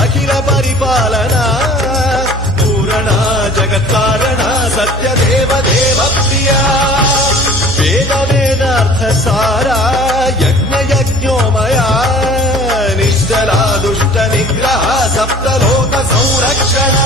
అఖిల పరిపాలన పూరణ జగత్కారణ సత్యదేవ దేవ ప్రియ వేద వేదార్థ సారా యజ్ఞ యజ్ఞోమయా నిశ్చలా దుష్ట నిగ్రహ సప్తలోక సంరక్షణ